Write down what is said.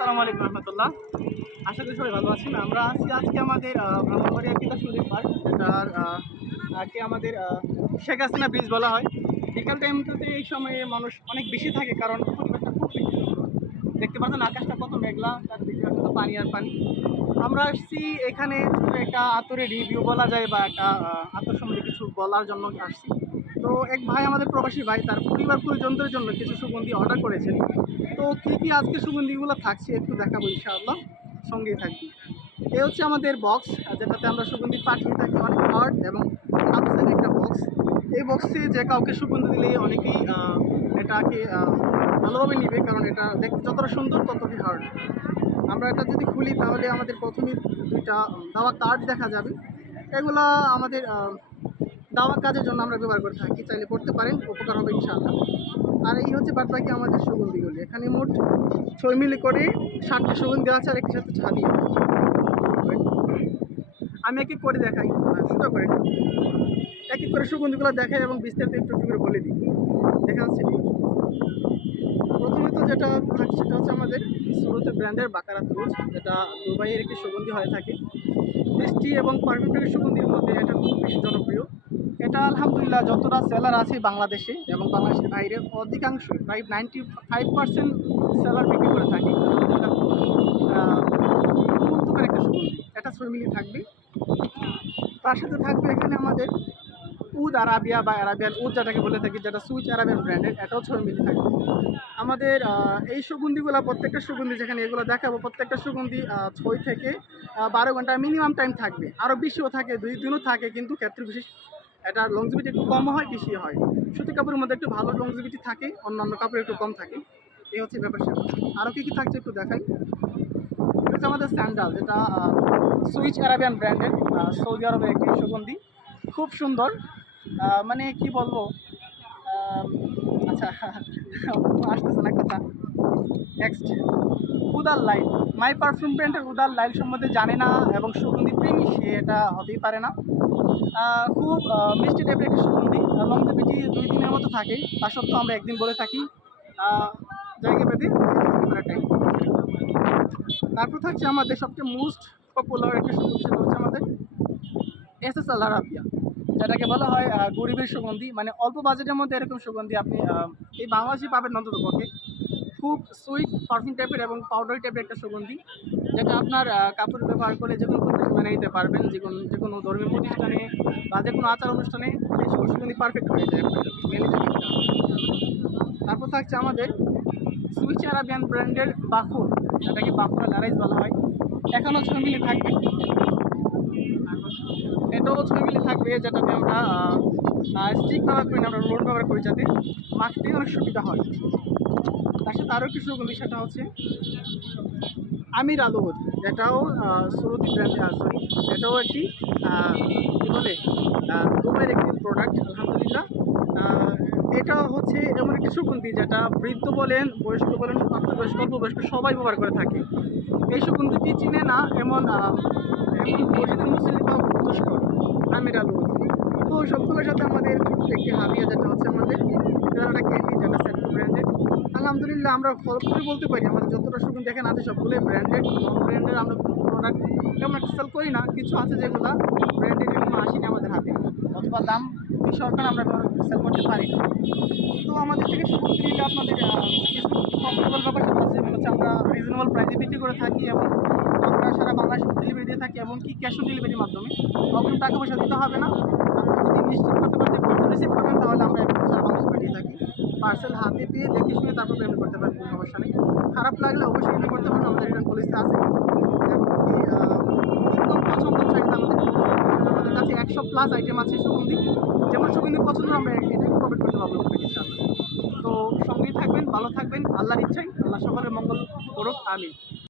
আসসালামু আলাইকুম রহমতুল্লাহ। আশা করি সবাই ভালো আছেন। আমরা আছি আজকে আমাদের ব্রাহ্মণবাড়িয়া তিতাস নদীর পাড়, যেটার আগে আমাদের শেখ হাসিনা ব্রিজ বলা হয়। বিকাল টাইমটাতে এই সময়ে মানুষ অনেক বেশি থাকে, কারণ পরিবেশটা খুব বেশি সুন্দর। দেখতে পাচ্ছেন আকাশটা কত মেঘলা, তার দিকে শুধু পানি আর পানি। আমরা আসছি এখানে শুধু একটা আতরের রিভিউ বলা যায় বা একটা আতর সম্বন্ধে কিছু বলার জন্য আসছি। তো এক ভাই, আমাদের প্রবাসী ভাই, তার পরিবার পরিজনদের জন্য কিছু সুগন্ধি অর্ডার করেছেন। তো কী কী আজকে সুগন্ধিগুলো থাকছে একটু দেখাবো ইনশাআল্লাহ, সঙ্গেই থাকবে। এই হচ্ছে আমাদের বক্স, যেটাতে আমরা সুগন্ধি পাঠিয়ে থাকি, অনেক হার্ড এবং আপসেন একটা বক্স। এই বক্সে যে কাউকে সুগন্ধি দিলে অনেকেই এটাকে ভালোভাবে নিবে, কারণ এটা দেখতে যতটা সুন্দর ততটাই হার্ড। আমরা এটা যদি খুলি তাহলে আমাদের প্রথমে দুইটা দাওয়া কার্ড দেখা যাবে। এগুলা আমাদের দাওয়া কাজের জন্য আমরা ব্যবহার করে থাকি, চাইলে পড়তে পারেন, উপকার হবে ইনশাআল্লাহ। আর এই হচ্ছে বাদবাকি আমাদের সুগন্ধিগুলি। এখানে মোট 6 মিলি করে 7টি সুগন্ধি আছে, আর একটি সাথে ছাদি। আমি এক এক করে দেখাই, সুন্দর করে এক এক করে সুগন্ধিগুলো দেখাই এবং বিস্তারিত একটু একটু করে বলে দিই। দেখা যাচ্ছে প্রথমত যেটা থাকছে সেটা হচ্ছে আমাদের সুরতের ব্র্যান্ডের বাকারাত রোজ, যেটা দুবাইয়ের একটি সুগন্ধি হয়ে থাকে। মিষ্টি এবং পারফিউমের সুগন্ধির মধ্যে এটা খুব বেশি জনপ্রিয়। এটা আলহামদুলিল্লাহ যতটা সেলার আছে বাংলাদেশে এবং বাংলাদেশের বাইরে, অধিকাংশই প্রায় 95% সেলার বিক্রি করে থাকে। এটা খুব উন্মুক্তকর একটা সুগন্ধি। এটা 6 মিলি থাকবে। তার সাথে থাকবে এখানে আমাদের উদ আরাবিয়া বা আরাবিয়ান উদ যেটাকে বলে থাকি, যেটা সুইচ আরাবিয়ান ব্র্যান্ডের, এটাও 6 মিলি থাকবে। আমাদের এই সুগন্ধিগুলো, প্রত্যেকটা সুগন্ধি যেখানে এগুলো দেখাবো, প্রত্যেকটা সুগন্ধি 6 থেকে 12 ঘন্টা মিনিমাম টাইম থাকবে। আরও বেশিও থাকে, 2 দিনও থাকে, কিন্তু ক্ষেত্র বিশেষ এটা লংজিভিটি একটু কম হয়, বেশি হয়। সুতি কাপড়ের মধ্যে একটু ভালো লংজিভিটি থাকে, অন্যান্য কাপড়ে একটু কম থাকে। এই হচ্ছে ব্যাপার সেটা। আরও কী কী থাকছে একটু দেখাই। এটা হচ্ছে আমাদের স্যান্ডাল, যেটা সুইচ আরাবিয়ান ব্র্যান্ডের, সৌদি আরবের একটি সুগন্ধি, খুব সুন্দর। মানে কি বলবো, আচ্ছা আসতেছে না কথা। নেক্সট, উদার লাইল। মাই পারফিউম ব্র্যান্ডের উদার লাইল সম্বন্ধে জানে না এবং সুগন্ধি প্রেমী সে এটা হতেই পারে না। খুব মিষ্টি টাইপের একটি সুগন্ধি, লংজিভিটি 2 দিনের মতো থাকে। তা সত্ত্বেও আমরা একদিন বলে থাকি, জায়গা ভেদে টাইম। তারপর থাকছে আমাদের সবচেয়ে মোস্ট পপুলার একটা সুগন্ধি, সেটা হচ্ছে আমাদের এসএসএল আরাবিয়া, যেটাকে বলা হয় গরিবের সুগন্ধি। মানে অল্প বাজেটের মধ্যে এরকম সুগন্ধি আপনি এই বাংলাদেশে পাবেন অন্তত পক্ষে। খুব সুইট পারফিউম টাইপের এবং পাউডারি টাইপের একটা সুগন্ধি, যেটা আপনার কাপড় ব্যবহার করে যে কোনো পরিবেশে মেনে নিতে পারবেন, যে কোনো ধর্মীয় প্রতিষ্ঠানে বা যে কোনো আচার অনুষ্ঠানে এই সকল সুগন্ধি পারফেক্ট হয়ে যায়, মেনে যায়। তারপর থাকছে আমাদের সুইচ আরাবিয়ান ব্র্যান্ডের বাকুর, যেটাকে বাকুর লারাইজ বলা হয়। এখনও 6 মিলি থাকবে, এটাও 6 মিলি থাকবে, যেটাতে আমরা স্টিক ব্যবহার করি না, আমরা রোড ব্যবহার করি, যাতে মাখতে অনেক সুবিধা হয়। তার সাথে আরও একটি সুগন্ধি, সেটা হচ্ছে আমির আলুদ, যেটাও সুরতি ব্র্যান্ড, সরি, এটাও একটি কী বলে দুবাইয়ের একটি প্রোডাক্ট আলহামদুলিল্লাহ। এটা হচ্ছে এমন একটি সুগন্ধি যেটা বৃদ্ধ বলেন, বয়স্ক বলেন, প্রাপ্তবয়স্ক, অল্পবয়স্ক সবাই ব্যবহার করে থাকে। এই সুগন্ধিটি চিনে না এমন মসজিদের মুসলিম বা দুষ্কর আমির আলুদ। তো সবগুলোর সাথে আমাদের ছোট্ট একটি হাবিয়া, যেটা হচ্ছে আমাদের একটা ক্যান্ডি, যেটা সেন্ট্রো ব্র্যান্ডের। আলহামদুলিল্লাহ আমরা ফলো করে বলতে পারি আমাদের যতটা সুগন্ধি দেখেন আছে সবগুলোই ব্র্যান্ডেড। নন ব্র্যান্ডের আমরা কোনো প্রোডাক্ট তেমন একটা সেল করি না। কিছু আছে যেগুলো ব্র্যান্ডেড এখনো আসেনি আমাদের হাতে, অথবা দাম বেশি হওয়ার কারণে আমরা সেল করতে পারি না। তো আমাদের থেকে সুগন্ধি নিলে আপনাদের কিছু কমফোর্টেবল ব্যাপার সেটা আছে, যেমন হচ্ছে আমরা রিজনেবল প্রাইসে বিক্রি করে থাকি এবং আমরা সারা বাংলাদেশ ডেলিভারি দিয়ে থাকি, এবং কি ক্যাশ অন ডেলিভারির মাধ্যমে। অগ্রিম টাকা পয়সা দিতে হবে না। আপনি যদি নিশ্চিত করতে পারেন যে পার্সেল রিসিভ করবেন, তাহলে আমরা একদম সারা বাংলাদেশ পাঠিয়ে থাকি। পার্সেল হাতে পেয়ে দেখে শুনে তারপর পেমেন্ট করতে পারেন, কোনো সমস্যা নেই। খারাপ লাগলে অবশ্যই রিটার্ন করতে পারেন, আমাদের রিটার্ন পলিসি আছে। এমনকি সুগন্ধি পছন্দ চাইলে আমাদের কাছে 100+ আইটেম আছে সুগন্ধি। যেমন সুগন্ধি পছন্দ আমরা এটাই প্রোভাইড করতে পারবো ইনশাআল্লাহ। তো সঙ্গেই থাকবেন, ভালো থাকবেন, আল্লাহর ইচ্ছায়। আল্লাহ সকলের মঙ্গল করুক, আমিন।